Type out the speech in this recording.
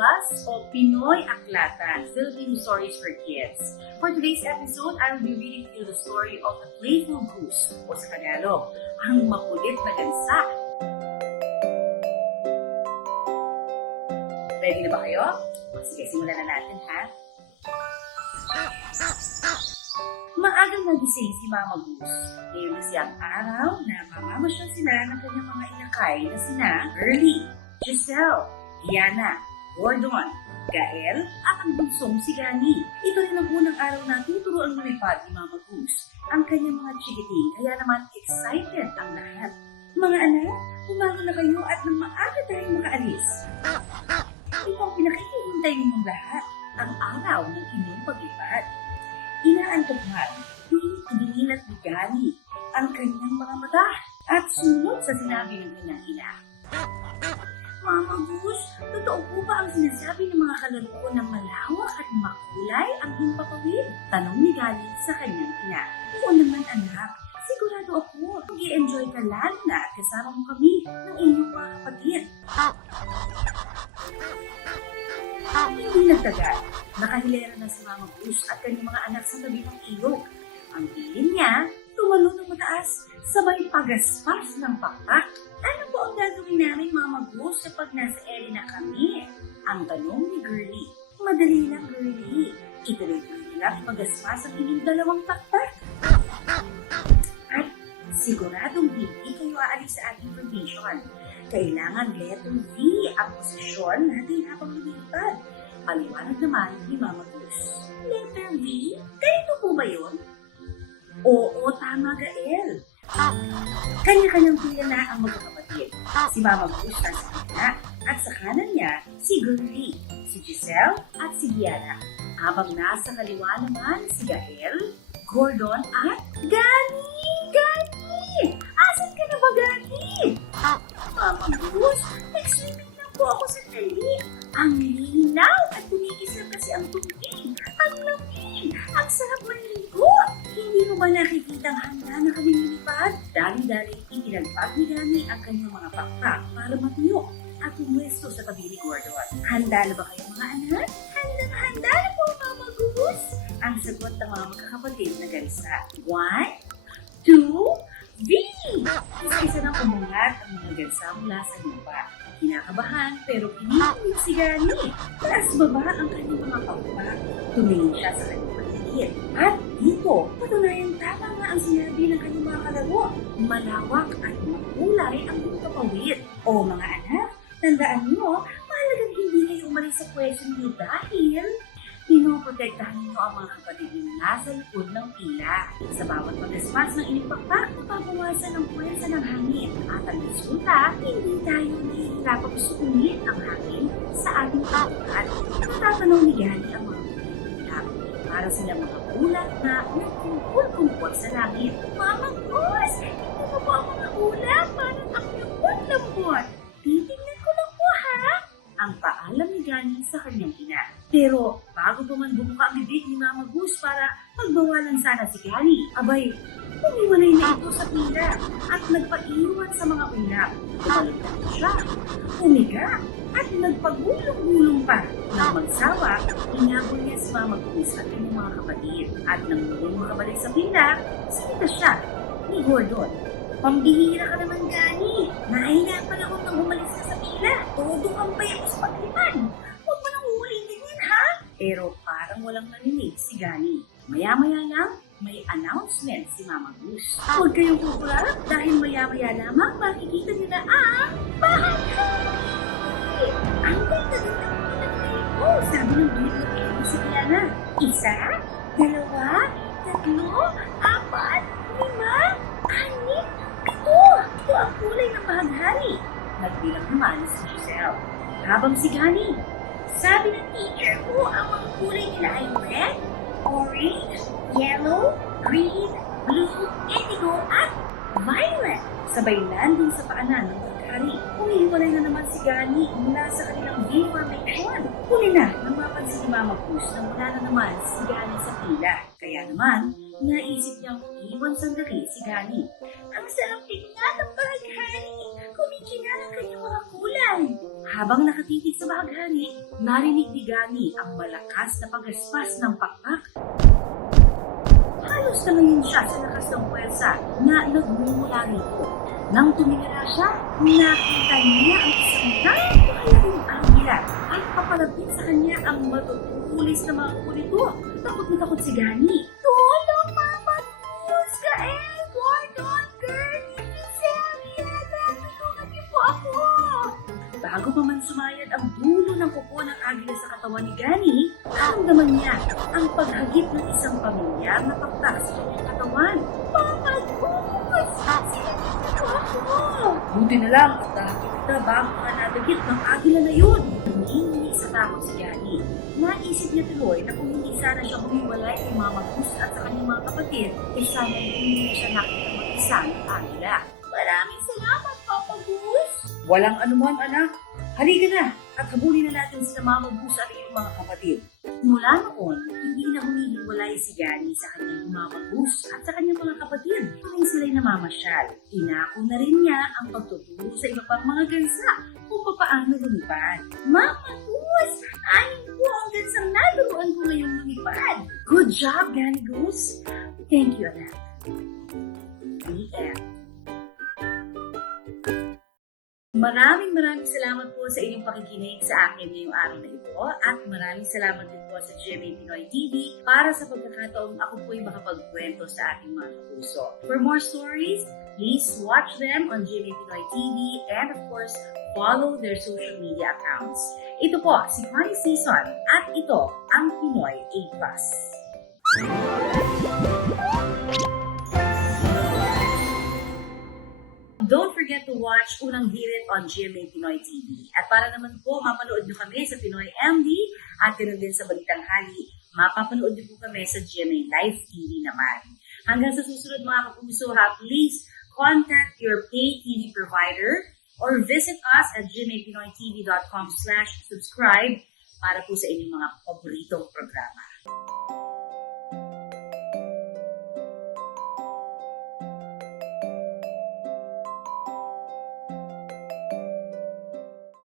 Plus o Pinoy Aklatan, Filipino Stories for Kids. For today's episode, I will be reading you the story of the Playful Goose o sa Tagalog, ang makulit na gansa. Ready na ba kayo? Sige, simulan na natin ha. Maagang nagising si Mama Goose. Ngayon na siyang araw na mamamasyal sila ng kanyang mga inakay na sina Early, Giselle, Diana, Gordon, Gael, at ang bunsong si Gani. Ito rin ang unang araw na tuturo ang lumipad ni Mama Goose. Ang kanyang mga chikiting, kaya naman excited ang lahat. Mga anak, umaga na kayo at nang maaga tayong makaalis. Ito ang pinakikihintay ninyong lahat, ang araw ng inyong paglipad. Inaantok man, pilit dinilat ni Gani ang kanyang mga mata at sumunod sa sinabi ng kanyang ina. Mama Goose, totoo po ba ang sinasabi ng mga kalaro na malawak at makulay ang himpapawid? Tanong ni Gani sa kanyang ina. Oo naman anak, sigurado ako mag enjoy ka lalo na at kasama mo kami ng inyong mga kapatid. Hindi nagtagal, nakahilera na si Mama Goose at kanyang mga anak sa tabi ng ilog. Ang piling niya, tumalo ng mataas, sabay pagaspas ng pakpak. Po ang gagawin namin, Mama Goose, kapag nasa ere na kami? Ang tanong ni Girlie. Madali lang, Girlie. Ituloy-tuloy lang pagaspas ang inyong dalawang pakpak. At siguradong hindi kayo aalis sa ating provision. Kailangan letter V ang posisyon natin habang lumilipad. Paliwanag naman ni Mama Goose. Letter V? Ganito po ba yun? Oo, tama Gael. Kanya-kanyang pila na ang magkakapatid. Si Mama Goose nasa gitna at sa kanan niya si Girlie, si Giselle at si Diana. Habang nasa kaliwa naman si Gael, Gordon at Gani! Gani! Asan ka na ba, Gani? Mama Goose, nag-swimming lang po ako sa tali. Ang linaw at tumigising kasi ang tubig. Ang lamig! Ang sarap maligo! Hindi mo ba nakikita ang handa na kami? Dali-dali itinagpag ni Gani ang kanyang mga pakpak para matuyo at pumwesto sa tabi ni Gordon. Handa na ba kayo mga anak? Handa na handa na po, Mama Goose! Ang sagot ng mga magkakapatid na gansa. One, two, V! Isa-isa nang umungat ang mga gansa mula sa lupa. Kinakabahan pero kinikilig si Gani. Taas baba ang kanyang mga pakpak. Tumingin siya sa kanyang paligid. At dito, patunayan tama nga ang sinabi ng kanyang mga kalaro. Malawak at makulay ang mga kapawid. O mga anak, tandaan niyo, mahalagang hindi kayo umalis sa pwesto niyo dahil pinoprotektahan ninyo ang mga kapatid ninyo nasa likod ng pila. Sa bawat pagaspas ng inyong pakpak, napabawasan ang pwersa ng hangin. At ang resulta, hindi tayo nahihirapang suunit ang hangin sa ating pakpak. Tatanong ni Gani ang para sila mga ulat na nagkumpul-kumpul sa langit. Mama Gus, ito mo po ang mga ulap parang ang lambot-lambot. Titignan ko lang po ha ang paalam ni Gani sa kanyang ina. Pero bago pa man bumuka ang bibig ni Mama Goose para pagbawalan sana si Gani, abay, umiwalay na ito sa pila at nagpaiwan sa mga ulap. Tumalagdag siya, umiga, at nagpagulong-gulong pa. Nang magsawa, inabol niya si Mama Goose at kanyang mga kapatid. At nang nung makabalik sa pila, sinita siya ni Gordon. Pambihira ka naman, Gani. Nahinga pa ako nang umalis ka sa pila. Todo kang ako sa paglipan. Huwag mo nang huhuling ganyan, ha? Pero parang walang naninig si Gani. Maya-maya lang, may announcement si Mama Goose. Huwag kayong kukulap dahil maya-maya lamang makikita niyo na ang bahay! Sabi ng duwit ng Eddie si Diana. Isa, dalawa, tatlo, apat, lima, anim, pito. Ito ang kulay ng bahaghari. Nagbilang naman si Giselle. Habang si Gani, Sabi ng teacher ko, ang mga kulay nila ay red, orange, yellow, green, blue, indigo, at violet. Sabay landing sa paanan ng pagkari. Humihiwalay na naman si Gani mula. Huli na nang mapansin ni Mama Cruz na wala na naman si Gani sa pila. Kaya naman, naisip niyang iwan sandali si Gani. Ang sarap tingnan ng bahaghani. Kumikinang ang kanyang mga kulay. Habang nakatitig sa bahaghani, narinig ni Gani ang malakas na pagaspas ng pakpak. Halos tumingin siya sa lakas ng puwersa na nagmumula rito. Nang tumingala siya, nakita niya ang isang napakalaking matutulis na mga kulito. Takot na takot si Gani. Tulong, Mama! Tulong ka, Edward! Don, Gertie! Celia! Tulungan niyo po ako! Bago pa man sumayad ang dulo ng kuko ng agila sa katawan ni Gani, naramdaman niya ang paghagip ng isang pamilyar na pakta sa kanyang katawan. Mama! Sinanito ako! Buti na lang at nakakita na bago ka nadagit ng agila na yun. Humingi sa takot si Gani. Naisip niya tuloy na kung hindi sana siya humiwalay kay Mama Cruz at sa kanyang mga kapatid, eh sana hindi na siya nakita mag-isa ng agila. Maraming salamat, Papa Gus! Walang anuman, anak. Halika na at habulin na natin sila Mama Gus at iyong mga kapatid. Mula noon, hindi na humihiwalay si Gani sa kanyang Mama Gus at sa kanyang mga kapatid tuwing sila'y namamasyal. Inako na rin niya ang pagtuturo sa iba pang mga gansa kung papaano lumipad. Mama Gus, ayon po ang gansang naduruan ko ngayong lumipad. Good job, Gani Gus. Thank you, anak. The end. Maraming maraming salamat po sa inyong pakikinig sa akin ngayong araw na ito at maraming salamat din po sa GMA Pinoy TV para sa pagkakataong ako po'y makapagkwento sa ating mga kapuso. For more stories, please watch them on GMA Pinoy TV and of course, follow their social media accounts. Ito po si Connie Season at ito ang Pinoy A+. Don't forget to watch Unang Hirit on GMA Pinoy TV. At para naman po mapanood nyo kami sa Pinoy MD at ganoon din sa Balitang Hali, mapapanood nyo po kami sa GMA Live TV naman. Hanggang sa susunod mga kapuso ha, please contact your pay TV provider or visit us at gmapinoytv.com slash subscribe para po sa inyong mga paboritong programa.